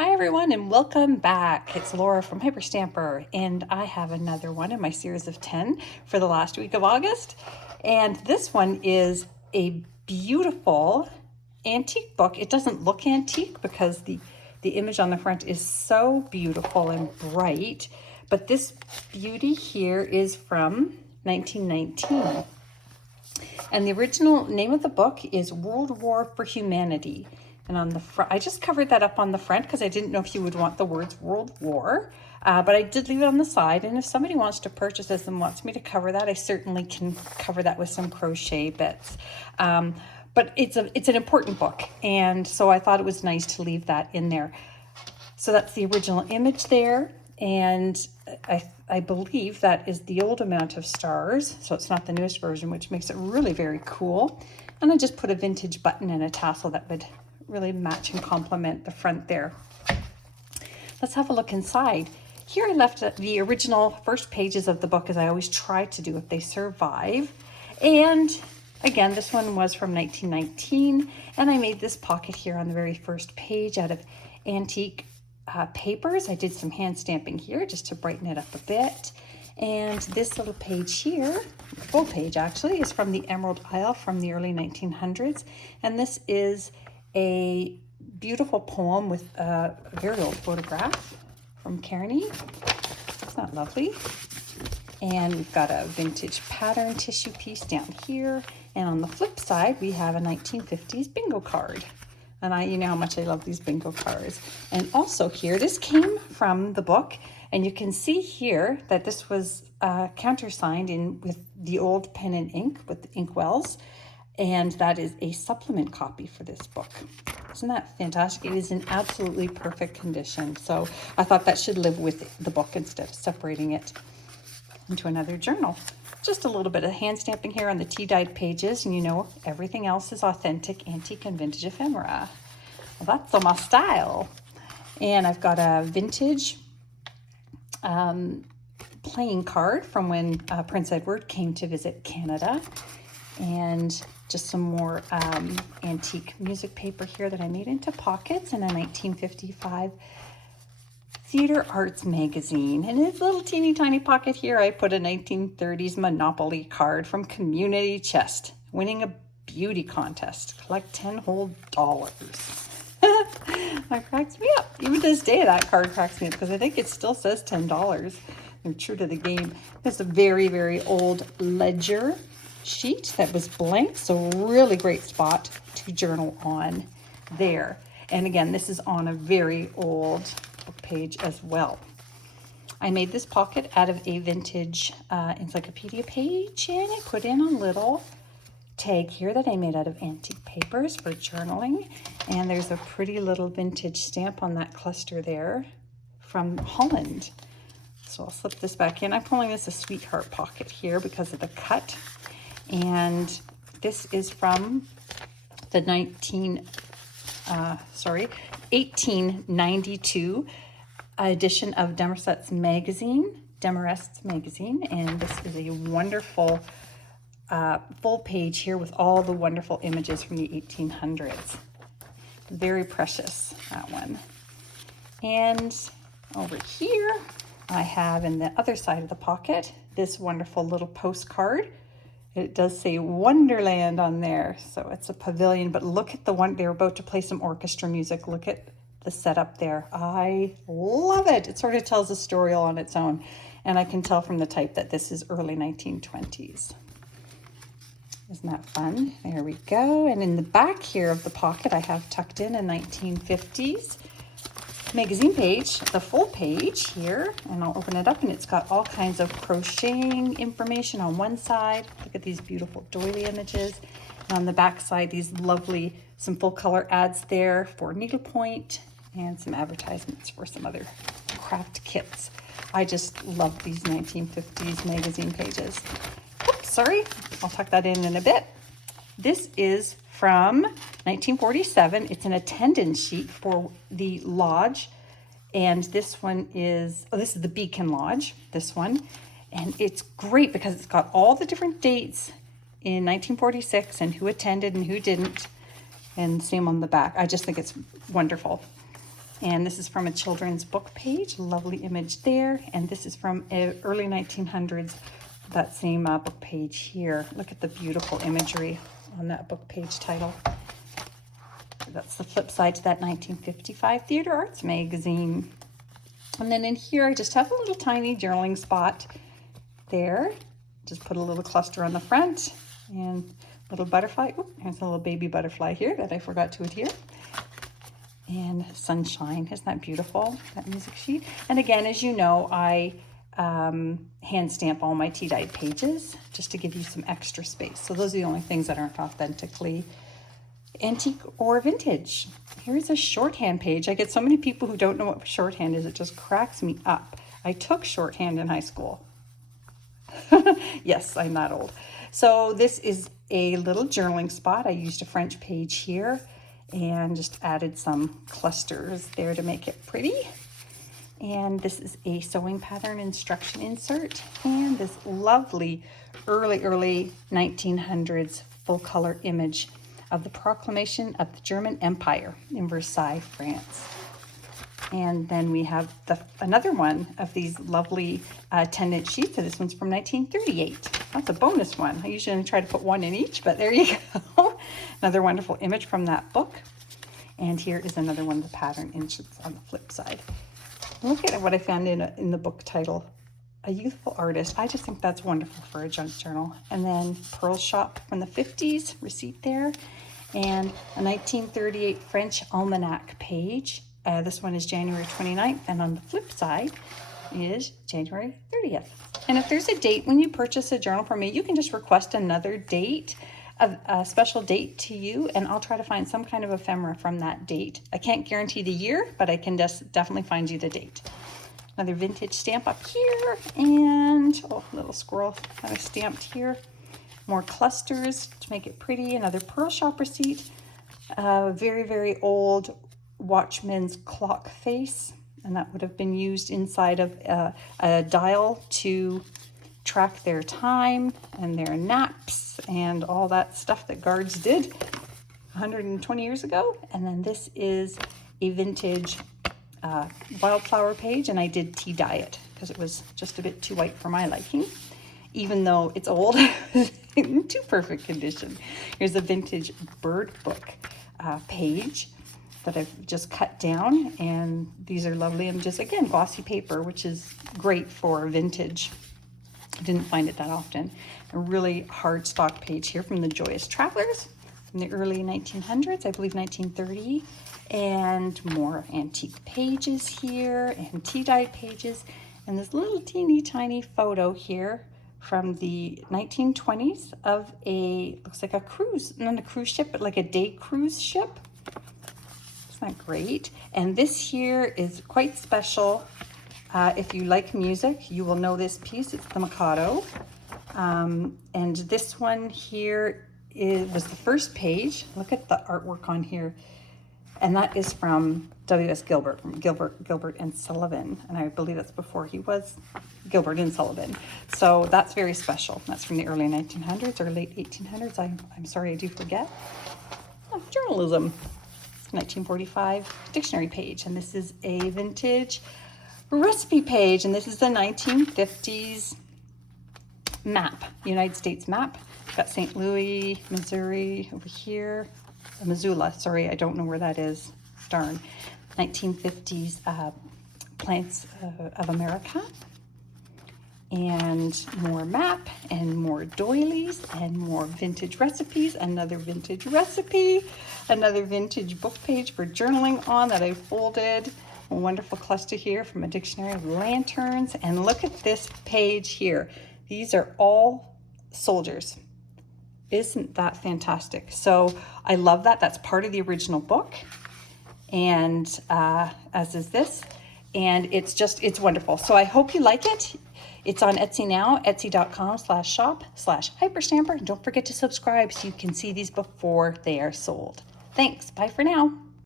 Hi everyone and welcome back. It's Laura from Hyperstamper and I have another one in my series of 10 for the last week of August. And this one is a beautiful antique book. It doesn't look antique because the image on the front is so beautiful and bright, but this beauty here is from 1919. And the original name of the book is World War for Humanity. And on the front, I just covered that up on the front because I didn't know if you would want the words World War, but I did leave it on the side. And if somebody wants to purchase this and wants me to cover that, I certainly can cover that with some crochet bits. But it's an important book, and so I thought it was nice to leave that in there. So that's the original image there, and I believe that is the old amount of stars, so it's not the newest version, which makes it really very cool. And I just put a vintage button and a tassel that would really match and complement the front there. Let's have a look inside. Here I left the original first pages of the book, as I always try to do if they survive. And again, this one was from 1919, and I made this pocket here on the very first page out of antique papers. I did some hand stamping here just to brighten it up a bit. And this little page here, full page actually, is from the Emerald Isle from the early 1900s. And this is a beautiful poem with a very old photograph from Kearney. Isn't that lovely? And we've got a vintage pattern tissue piece down here. And on the flip side, we have a 1950s bingo card. And you know how much I love these bingo cards. And also here, this came from the book, and you can see here that this was countersigned in with the old pen and ink with the inkwells, and that is a supplement copy for this book. Isn't that fantastic? It is in absolutely perfect condition. So I thought that should live with the book instead of separating it into another journal. Just a little bit of hand stamping here on the tea-dyed pages, and you know everything else is authentic, antique, and vintage ephemera. Well, that's my style. And I've got a vintage playing card from when Prince Edward came to visit Canada, and just some more antique music paper here that I made into pockets, and a 1955 Theater Arts magazine. And in this little teeny tiny pocket here, I put a 1930s Monopoly card from Community Chest, winning a beauty contest. Collect 10 whole dollars. That cracks me up. Even to this day, that card cracks me up because I think it still says $10. They're true to the game. There's a very, very old ledger sheet that was blank, so really great spot to journal on there. And again, this is on a very old book page as well. I made this pocket out of a vintage encyclopedia page, and I put in a little tag here that I made out of antique papers for journaling. And there's a pretty little vintage stamp on that cluster there from Holland. So I'll slip this back in. I'm calling this a sweetheart pocket here because of the cut. And this is from the 1892 edition of Demarest's magazine, and this is a wonderful full page here with all the wonderful images from the 1800s. Very precious, that one. And over here, I have in the other side of the pocket this wonderful little postcard. It does say Wonderland on there, so it's a pavilion, but look at the one, they're about to play some orchestra music. Look at the setup there. I love it. It sort of tells a story all on its own, and I can tell from the type that this is early 1920s. Isn't that fun? There we go. And in the back here of the pocket, I have tucked in a 1950s magazine page, the full page here, and I'll open it up, and it's got all kinds of crocheting information on one side. Look at these beautiful doily images. And on the back side, these lovely, some full color ads there for needlepoint and some advertisements for some other craft kits. I just love these 1950s magazine pages. Oops, sorry, I'll tuck that in a bit. This is from 1947. It's an attendance sheet for the lodge. And this one is, this is the Beacon Lodge, this one. And it's great because it's got all the different dates in 1946 and who attended and who didn't. And same on the back. I just think it's wonderful. And this is from a children's book page, lovely image there. And this is from early 1900s, that same book page here. Look at the beautiful imagery on that book page title. That's the flip side to that 1955 Theater Arts magazine. And then in here, I just have a little tiny journaling spot there. Just put a little cluster on the front and a little butterfly. Oop, there's a little baby butterfly here that I forgot to adhere. And sunshine, isn't that beautiful, that music sheet? And again, as you know, I hand stamp all my tea dyed pages just to give you some extra space. So those are the only things that aren't authentically antique or vintage. Here's a shorthand page. I get so many people who don't know what shorthand is. It just cracks me up. I took shorthand in high school. Yes, I'm that old. So this is a little journaling spot. I used a French page here and just added some clusters there to make it pretty. And this is a sewing pattern instruction insert, and this lovely early 1900s full color image of the proclamation of the German Empire in Versailles, France. And then we have another one of these lovely 10-inch sheets. So this one's from 1938. That's a bonus one. I usually only try to put one in each, but there you go. Another wonderful image from that book. And here is another one of the pattern inserts on the flip side. Look at what I found in the book title, A Youthful Artist. I just think that's wonderful for a junk journal. And then Pearl Shop from the 50s, receipt there. And a 1938 French almanac page. This one is January 29th, and on the flip side is January 30th. And if there's a date when you purchase a journal from me, you can just request another date, a special date to you, and I'll try to find some kind of ephemera from that date. I can't guarantee the year, but I can definitely find you the date. Another vintage stamp up here, and oh, little squirrel kind of stamped here. More clusters to make it pretty. Another Pearl Shop receipt. Very old watchman's clock face, and that would have been used inside of a dial to track their time and their naps and all that stuff that guards did 120 years ago. And then this is a vintage wildflower page, and I did tea dye it because it was just a bit too white for my liking, even though it's old. In too perfect condition. Here's a vintage bird book page that I've just cut down, and these are lovely images. Again, glossy paper, which is great for vintage. I didn't find it that often. A really hard stock page here from the Joyous Travelers from the early 1900s, I believe 1930, and more antique pages here and tea-dyed pages, and this little teeny tiny photo here from the 1920s of looks like a cruise, not a cruise ship, but like a day cruise ship. Isn't that great? And this here is quite special. If you like music, you will know this piece. It's the Mikado. And this one here was the first page. Look at the artwork on here. And that is from W.S. Gilbert, from Gilbert and Sullivan. And I believe that's before he was Gilbert and Sullivan. So that's very special. That's from the early 1900s or late 1800s. I'm sorry, I do forget. Oh, journalism. 1945 dictionary page, and this is a vintage recipe page, and this is the 1950s map, United States map. Got St. Louis, Missouri over here, Missoula, sorry, I don't know where that is, darn. 1950s plants of America, and more map, and more doilies, and more vintage recipes, another vintage recipe, another vintage book page for journaling on that I folded, a wonderful cluster here from a dictionary of lanterns, and look at this page here. These are all soldiers. Isn't that fantastic? So I love that. That's part of the original book, and as is this, and it's wonderful. So I hope you like it. It's on Etsy now, etsy.com/shop/Hyperstamper. And don't forget to subscribe so you can see these before they are sold. Thanks. Bye for now.